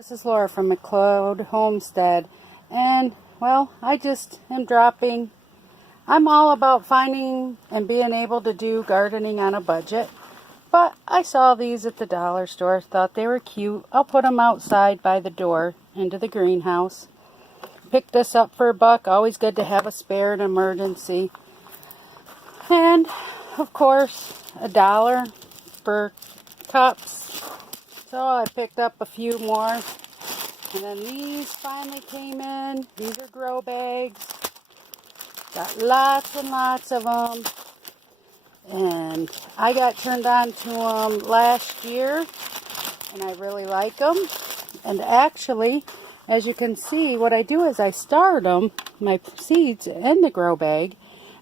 This is Laura from McLeod Homestead, and well, I just am dropping. I'm all about finding and being able to do gardening on a budget, but I saw these at the dollar store, thought they were cute. I'll put them outside by the door into the greenhouse. Picked this up for $1, always good to have a spare in an emergency. And of course, $1 for cups. So I picked up a few more, and then these finally came in. These are grow bags. Got lots and lots of them, and I got turned on to them last year, and I really like them. And actually, as you can see, what I do is I start them, my seeds, in the grow bag,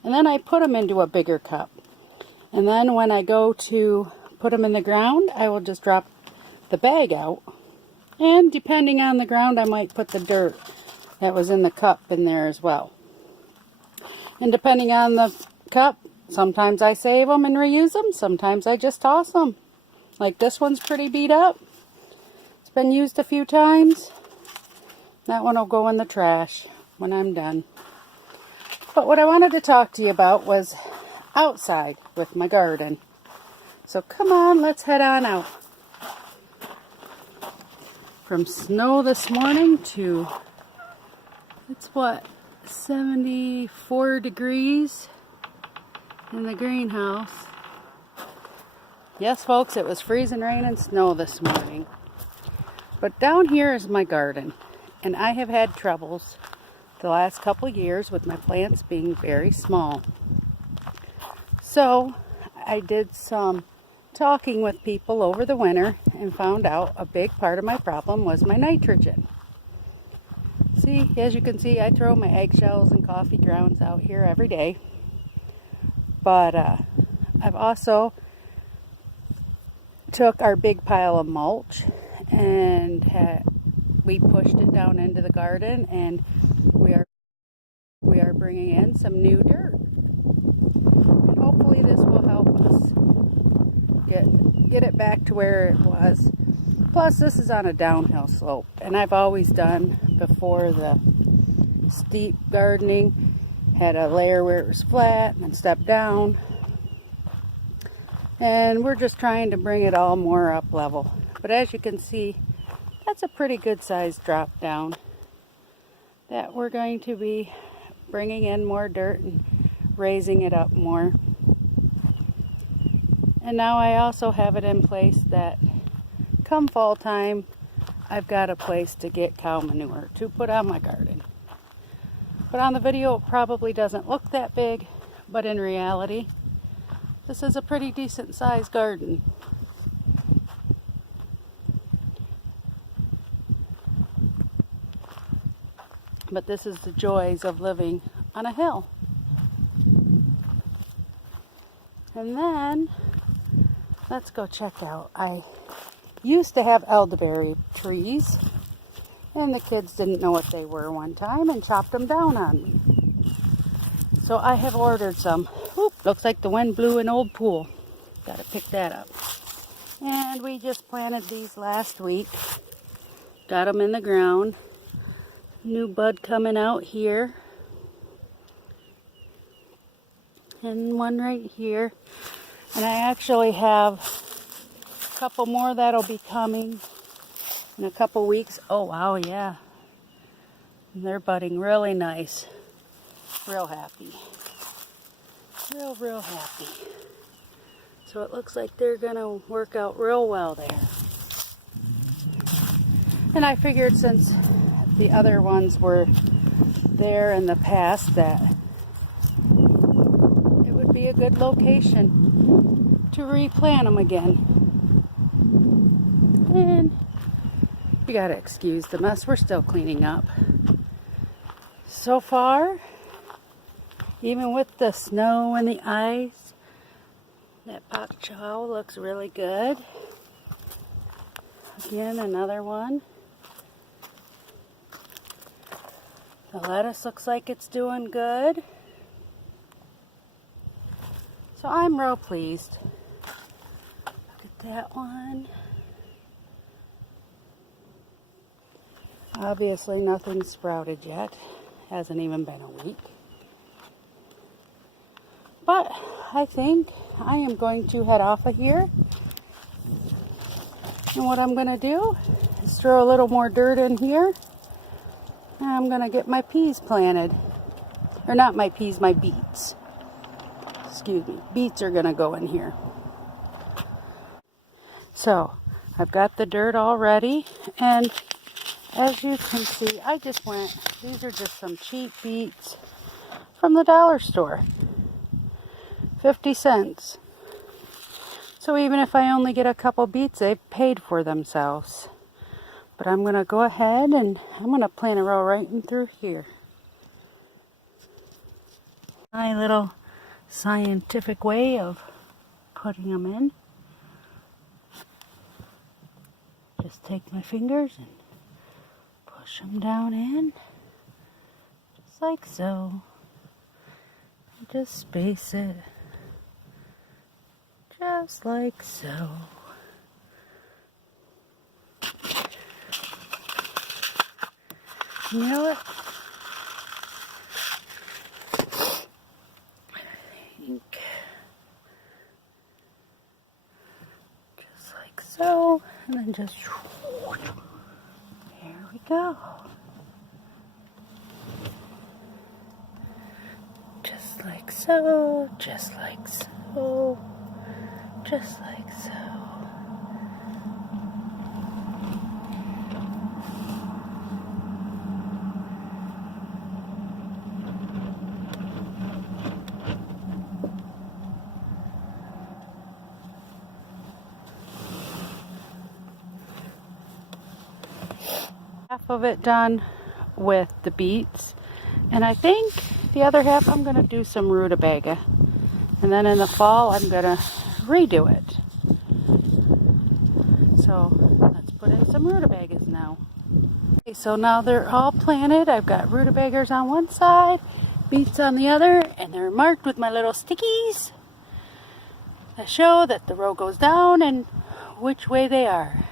and then I put them into a bigger cup. And then when I go to put them in the ground, I will just drop the bag out, and depending on the ground, I might put the dirt that was in the cup in there as well. And depending on the cup, sometimes I save them and reuse them, sometimes I just toss them. Like this one's pretty beat up, it's been used a few times. That one will go in the trash when I'm done. But what I wanted to talk to you about was outside with my garden. So come on, let's head on out. From snow this morning to, it's what, 74 degrees in the greenhouse. Yes, folks, it was freezing rain and snow this morning. But down here is my garden, and I have had troubles the last couple years with my plants being very small. So I did some talking with people over the winter and found out a big part of my problem was my nitrogen. See, as you can see, I throw my eggshells and coffee grounds out here every day. But I've also took our big pile of mulch and we pushed it down into the garden, and we are bringing in some new dirt. And hopefully this will help us get it back to where it was. Plus, this is on a downhill slope, and I've always done, before the steep gardening, had a layer where it was flat and stepped down, and we're just trying to bring it all more up level. But as you can see, that's a pretty good size drop down that we're going to be bringing in more dirt and raising it up more. And now I also have it in place that come fall time, I've got a place to get cow manure to put on my garden. But on the video it probably doesn't look that big, but in reality, this is a pretty decent sized garden. But this is the joys of living on a hill. And then let's go check out. I used to have elderberry trees, and the kids didn't know what they were one time and chopped them down on me. So I have ordered some. Oop, looks like the wind blew an old pool. Gotta pick that up. And we just planted these last week. Got them in the ground. New bud coming out here. And one right here. And I actually have a couple more that'll be coming in a couple weeks. Oh wow, yeah. And they're budding really nice. Real happy. Real happy. So it looks like they're gonna work out real well there. And I figured since the other ones were there in the past that it would be a good location to replant them again. And you gotta excuse the mess, we're still cleaning up. So far, even with the snow and the ice, that pak chow looks really good. Again, another one. The lettuce looks like it's doing good. So I'm real pleased. Look at that one. Obviously nothing sprouted yet. Hasn't even been a week. But I think I am going to head off of here. And what I'm going to do is throw a little more dirt in here. And I'm going to get my peas planted. Or not my peas, my beets. Excuse me. Beets are going to go in here. So, I've got the dirt all ready. And as you can see, I just went, these are just some cheap beets from the dollar store. 50 cents. So even if I only get a couple beets, they've paid for themselves. But I'm going to go ahead and I'm going to plant a row right in through here. My little scientific way of putting them in. Just take my fingers and push them down in. Just like so. Just space it. Just like so. You know what? I think just like so, and then just there we go. Just like so, just like so, just like so. Half of it done with the beets, and I think the other half I'm going to do some rutabaga, and then in the fall I'm going to redo it. So let's put in some rutabagas now. Okay, so now they're all planted. I've got rutabagas on one side, beets on the other, and they're marked with my little stickies that show that the row goes down and which way they are.